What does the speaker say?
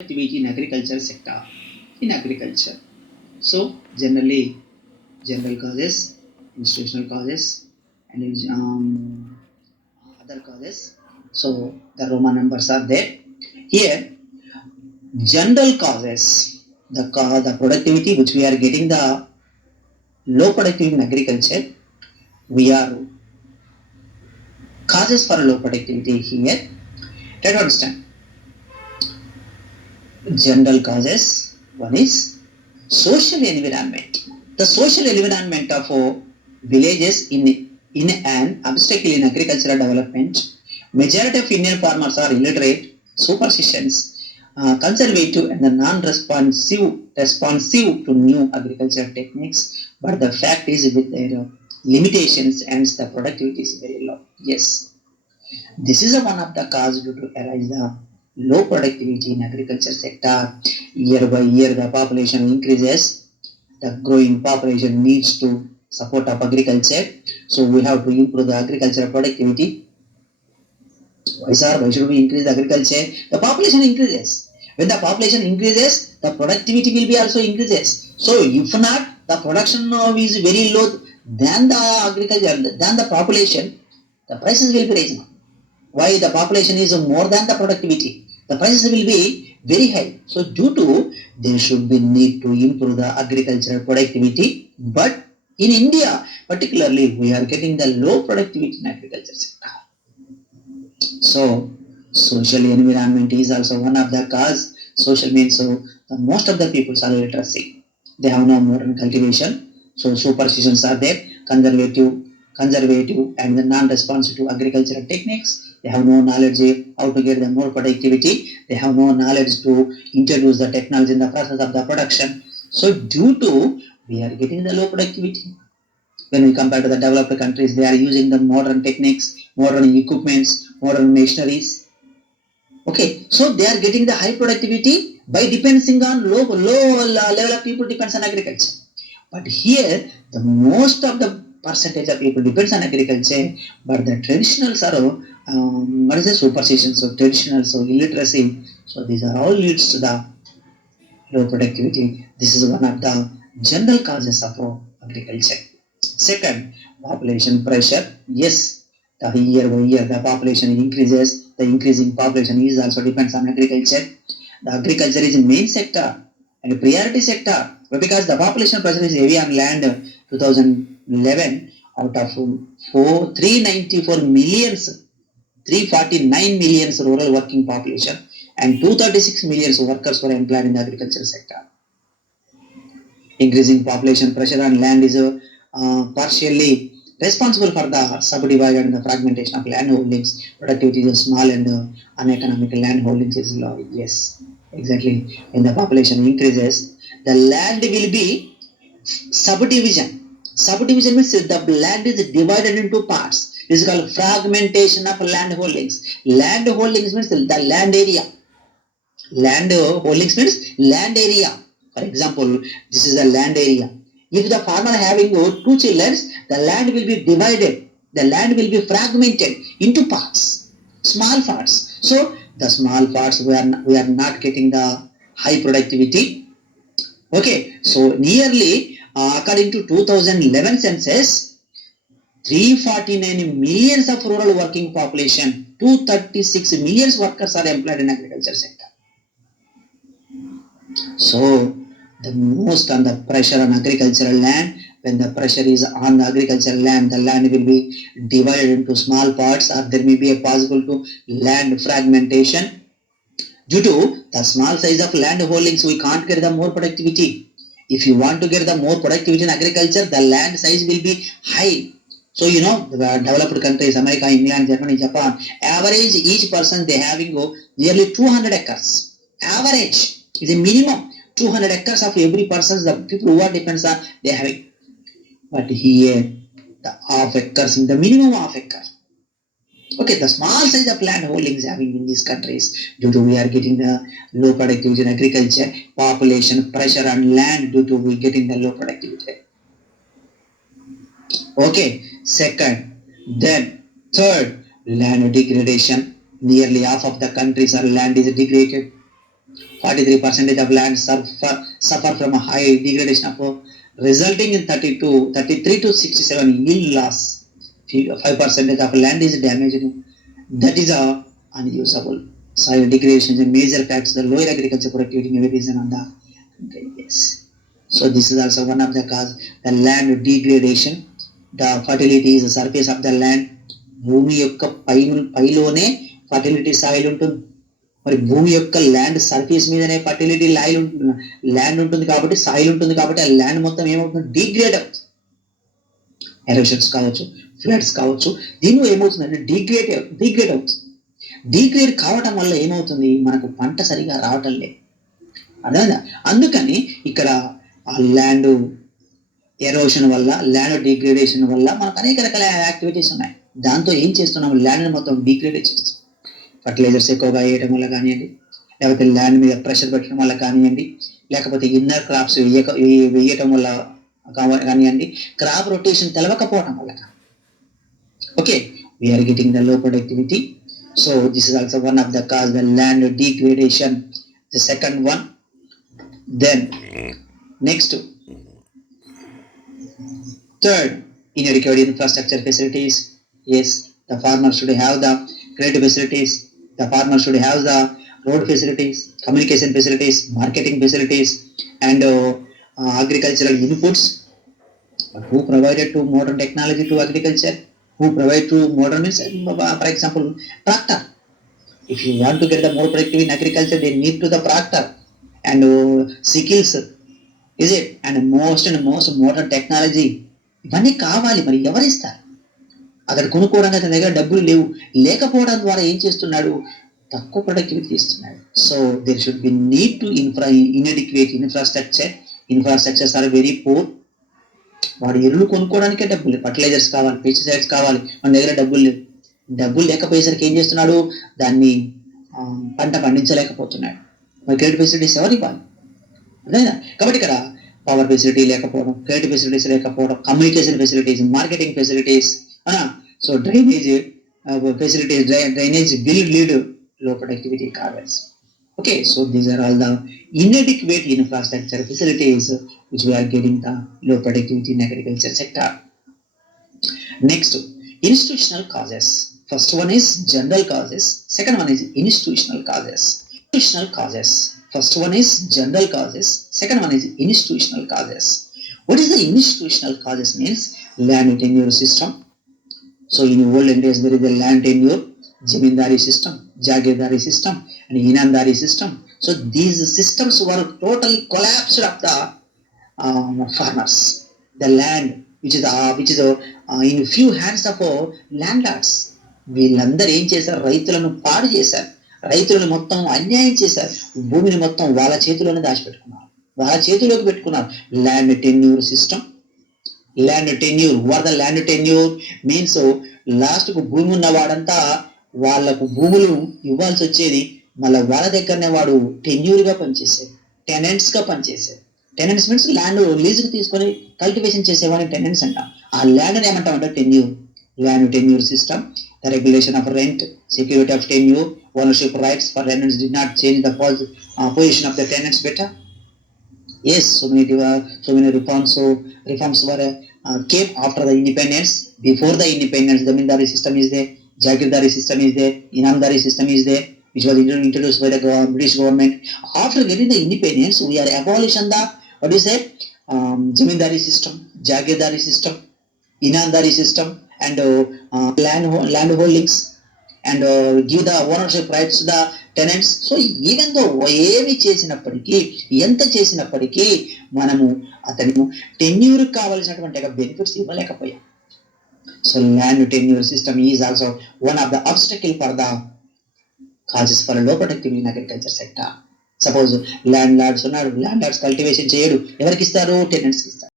activity in agriculture sector. In agriculture, so generally general causes, institutional causes, and other causes. So the Roman numbers are there. Here, general causes, the productivity which we are getting the low productivity in agriculture, we are causes for low productivity here. Try to understand. General causes. One is social environment. The social environment of villages in an obstacle in agricultural development. Majority of Indian farmers are illiterate, superstitious, conservative, and responsive to new agricultural techniques. But the fact is, with their limitations, and the productivity is very low. Yes, this is one of the cause due to arise the low productivity in agriculture sector. Year by year, the population increases. The growing population needs to support of agriculture. So we have to improve the agricultural productivity. Why sir? Why should we increase agriculture? The population increases. When the population increases, the productivity will be also increases. So if not, the production is very low than the agriculture, than the population, the prices will be rising. Why? The population is more than the productivity, the prices will be very high. So due to there should be need to improve the agricultural productivity. But in India particularly, we are getting the low productivity in agriculture sector. So social environment is also one of the cause. Social means so most of the people are illiteracy. They have no modern cultivation. So superstitions are there, conservative and the non-responsive to agricultural techniques. They have no knowledge how to get the more productivity. They have no knowledge to introduce the technology in the process of the production. So due to we are getting the low productivity. When we compare to the developed countries, they are using the modern techniques, modern equipments, modern machineries. Okay, so they are getting the high productivity by depending on low level of people depends on agriculture. But here, the most of the percentage of people depends on agriculture, but the traditionals are what is the superstition? So traditional, so illiteracy. So these are all leads to the low productivity. This is one of the general causes of agriculture. Second, population pressure. Yes, the year by year the population increases. The increasing population is also depends on agriculture. The agriculture is the main sector and a priority sector, but because the population pressure is heavy on land. 2011 out of 394 millions, 349 millions rural working population and 236 millions workers were employed in the agriculture sector. Increasing population pressure on land is partially responsible for the subdivision and the fragmentation of land holdings. Productivity is small and uneconomical land holdings is low. Yes, exactly. When the population increases, the land will be subdivision. Subdivision means the land is divided into parts. This is called fragmentation of land holdings. Land holdings means the land area. Land holdings means land area. For example, this is the land area. If the farmer having two children, the land will be divided. The land will be fragmented into parts, small parts. So the small parts we are not getting the high productivity. Okay, so nearly according to 2011 census, 349 millions of rural working population, 236 millions workers are employed in agriculture sector. So the most on the pressure on agricultural land, when the pressure is on the agricultural land, the land will be divided into small parts or there may be a possible to land fragmentation. Due to the small size of land holdings, we can't get the more productivity. If you want to get the more productivity in agriculture, the land size will be high. So you know, the developed countries, America, England, Germany, Japan, average each person they having nearly 200 acres. Average is a minimum 200 acres of every person. The people who are depends on they having. But here, the half acres in the minimum half acre. Okay, the small size of land holdings having in these countries due to we are getting the low productivity in agriculture, population pressure on land due to we getting the low productivity. Okay, second, then third, land degradation. Nearly half of the countries are land is degraded. 43% of land suffer from a high degradation of resulting in 33 to 67 yield loss. 5% of land is damaged. That is unusable. Soil degradation is a major factor. The lower agriculture productivity may be reason on the country. Yes. So this is also one of the cause. The land degradation. The fertility is the surface of the land. భూమి యొక్క పైలోనే fertility soil ఉంటుంది. మరి భూమి యొక్క land surface మీదనే fertility land ఉంటుంది కాబట్టి soil ఉంటుంది కాబట్టి ఆ ల్యాండ్ మొత్తం ఏమవుతుంది, డిగ్రేడ్ అవుతుంది. ఎరోషన్స్ కావచ్చు, ఫ్లడ్స్ కావచ్చు, దీనిలో ఏమవుతుందంటే డిగ్రేడ్ అవుతుంది. డిగ్రేడ్ కావటం వల్ల ఏమవుతుంది, మనకు పంట సరిగా రావటం లేదు. అర్థమైందా? అందుకని ఇక్కడ ఆ ల్యాండ్ ఎరోషన్ వల్ల, ల్యాండ్ డిగ్రేడేషన్ వల్ల మనకు అనేక రకాల యాక్టివిటీస్ ఉన్నాయి. దాంతో ఏం చేస్తున్నాం, ల్యాండ్ మొత్తం డిగ్రేడ్ చేస్తాం. ఫర్టిలైజర్స్ ఎక్కువగా వేయడం వల్ల కానివ్వండి, లేకపోతే ల్యాండ్ మీద ప్రెషర్ పెట్టడం వల్ల కానివ్వండి, లేకపోతే ఇన్నర్ క్రాప్స్ వేయటం వల్ల కానివ్వండి, క్రాప్ రొటేషన్ తెలవకపోవడం వల్ల. Okay, we are getting the low productivity. So this is also one of the cause, the land degradation, the second one. Then next, third, inadequate infrastructure facilities. Yes, the farmer should have the credit facilities. The farmer should have the road facilities, communication facilities, marketing facilities, and agricultural inputs. But who provided to modern technology to agriculture? Who provide to modern means, for example, tractor. If you want to get the more productive in agriculture, they need to the tractor and sickles, is it? And most modern technology. ఇవన్నీ కావాలి. మరి ఎవరిస్తారు? అక్కడ కొనుక్కోవడానికి అతని దగ్గర డబ్బులు లేకపోవడం ద్వారా ఏం చేస్తున్నాడు, తక్కువ ప్రొడక్టివిటీ ఇస్తున్నాడు. So there should be need to inadequate infrastructures are very poor. వాడు ఎరువులు కొనుక్కోవడానికే డబ్బులు, ఫర్టిలైజర్స్ కావాలి, పెస్టిసైడ్స్ కావాలి, మన దగ్గర డబ్బులు లేవు. డబ్బులు లేకపోయేసరికి ఏం చేస్తున్నాడు, దాన్ని పంట పండించలేకపోతున్నాడు. మరి క్రెడిట్ ఫెసిలిటీస్ ఎవరు ఇవ్వాలి? అదేనా? కాబట్టి ఇక్కడ పవర్ ఫెసిలిటీ లేకపోవడం, క్రెడిట్ ఫెసిలిటీస్ లేకపోవడం, communication facilities, marketing facilities, so drainage facilities, drainage will lead low productivity causes. Okay, so these are all the inadequate infrastructure facilities which we are getting the low productivity in agriculture sector. Next, institutional causes. First one is general causes, second one is institutional causes. Institutional causes. First one is general causes, second one is institutional causes. What is the institutional causes means? Land tenure system. So in old Indians there is a land tenure, zamindari system, jagirdari system, and inandari system. So these systems were totally collapsed of the farmers. The land which is in few hands of landlords. వీళ్ళందరూ ఏం చేశారు, రైతులను పాడు చేశారు, రైతులను మొత్తం అన్యాయం చేశారు, భూమిని మొత్తం వాళ్ళ చేతిలోనే దాచిపెట్టుకున్నారు, వాళ్ళ చేతిలోకి పెట్టుకున్నారు. Land tenure system. Land tenure, what the land tenure means, last కు భూమి ఉన్న వాడంతా వాళ్లకు భూములు ఇవ్వాల్సి వచ్చేది, మళ్ళీ వాళ్ళ దగ్గరనే వాడు టెన్యూర్ గా పనిచేసేది, టెనెంట్స్ గా పనిచేసేది. టెనెంట్స్ మీన్స్ ల్యాండ్ లీజుకు తీసుకొని కల్టివేషన్ చేసేవాడిని టెనెంట్స్ అంటాం. ఆ ల్యాండ్ ఏమంటామంటే tenure. Land tenure system, the regulation of rent, security of tenure, ownership rights for tenants did not change the position of the tenants better. Yes, so many reforms were came after the independence. Before the independence, the zamindari system is there, jagirdari system is there, inamdari system is there, which was introduced by the British government. After getting the independence, we are abolishing the zamindari system, jagirdari system, inamdari system, and land holdings, and give the ownership rights to the tenants. So even though ఏమి చేసినప్పటికీ, ఎంత చేసినప్పటికీ మనము అతను tenure కావాల్సినటువంటి benefits ఇవ్వలేకపోయాం. So land tenure system is also one of the obstacle for the causes for low productive in agriculture sector. Suppose land lords ఉన్నాడు, land lords cultivation చేయడు, ఎవరికి ఇస్తారు, టెనెంట్స్కి ఇస్తారు.